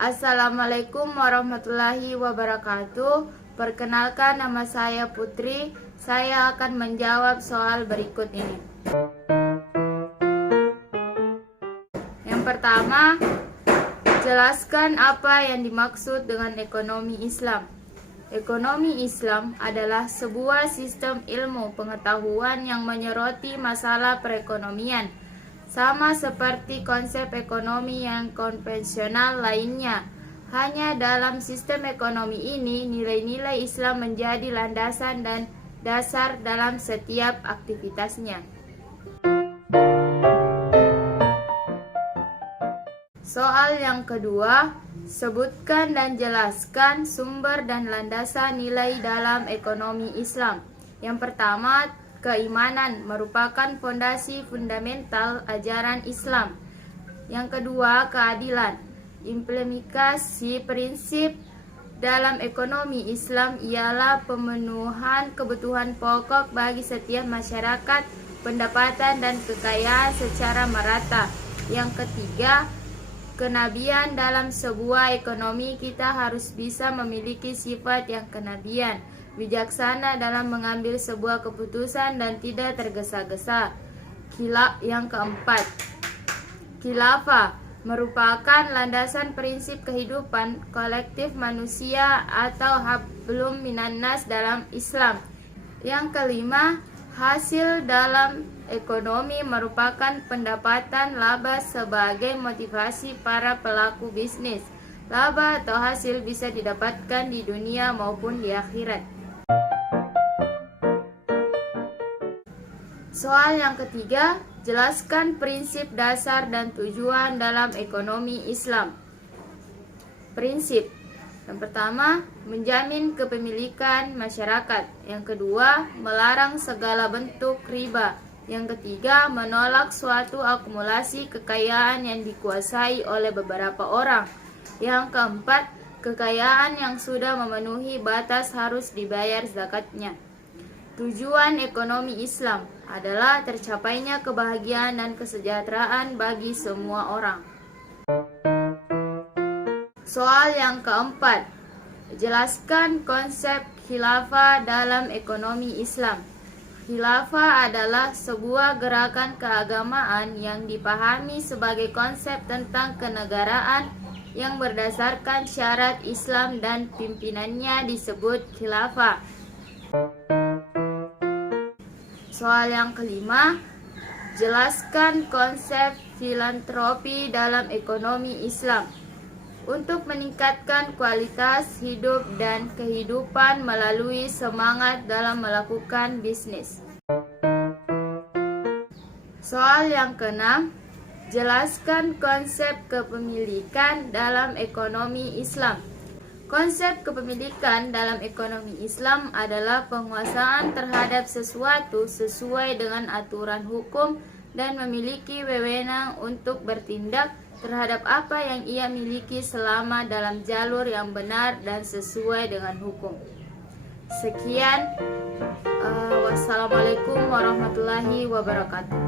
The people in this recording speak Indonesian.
Assalamualaikum warahmatullahi wabarakatuh. Perkenalkan, nama saya Putri. Saya akan menjawab soal berikut ini. Yang pertama, jelaskan apa yang dimaksud dengan ekonomi Islam. Ekonomi Islam adalah sebuah sistem ilmu pengetahuan yang menyoroti masalah perekonomian, sama seperti konsep ekonomi yang konvensional lainnya. Hanya dalam sistem ekonomi ini, nilai-nilai Islam menjadi landasan dan dasar dalam setiap aktivitasnya. Soal yang kedua, sebutkan dan jelaskan sumber dan landasan nilai dalam ekonomi Islam. Yang pertama, keimanan merupakan fondasi fundamental ajaran Islam. Yang kedua, keadilan. Implementasi prinsip dalam ekonomi Islam ialah pemenuhan kebutuhan pokok bagi setiap masyarakat, pendapatan dan kekayaan secara merata. Yang ketiga, kenabian. Dalam sebuah ekonomi kita harus bisa memiliki sifat yang kenabian, bijaksana dalam mengambil sebuah keputusan dan tidak tergesa-gesa. Yang keempat, khilafah merupakan landasan prinsip kehidupan kolektif manusia atau hablum minannas dalam Islam. Yang kelima, hasil dalam ekonomi merupakan pendapatan laba sebagai motivasi para pelaku bisnis. Laba atau hasil bisa didapatkan di dunia maupun di akhirat. Soal yang ketiga, jelaskan prinsip dasar dan tujuan dalam ekonomi Islam. Prinsip yang pertama, menjamin kepemilikan masyarakat. Yang kedua, melarang segala bentuk riba. Yang ketiga, menolak suatu akumulasi kekayaan yang dikuasai oleh beberapa orang. Yang keempat, kekayaan yang sudah memenuhi batas harus dibayar zakatnya. Tujuan ekonomi Islam adalah tercapainya kebahagiaan dan kesejahteraan bagi semua orang. Soal yang keempat, jelaskan konsep khilafah dalam ekonomi Islam. Khilafah adalah sebuah gerakan keagamaan yang dipahami sebagai konsep tentang kenegaraan yang berdasarkan syarat Islam dan pimpinannya disebut khilafah. Soal yang kelima, jelaskan konsep filantropi dalam ekonomi Islam. Untuk meningkatkan kualitas hidup dan kehidupan melalui semangat dalam melakukan bisnis. Soal yang keenam, jelaskan konsep kepemilikan dalam ekonomi Islam. Konsep kepemilikan dalam ekonomi Islam adalah penguasaan terhadap sesuatu sesuai dengan aturan hukum dan memiliki wewenang untuk bertindak terhadap apa yang ia miliki selama dalam jalur yang benar dan sesuai dengan hukum. Sekian, wassalamualaikum warahmatullahi wabarakatuh.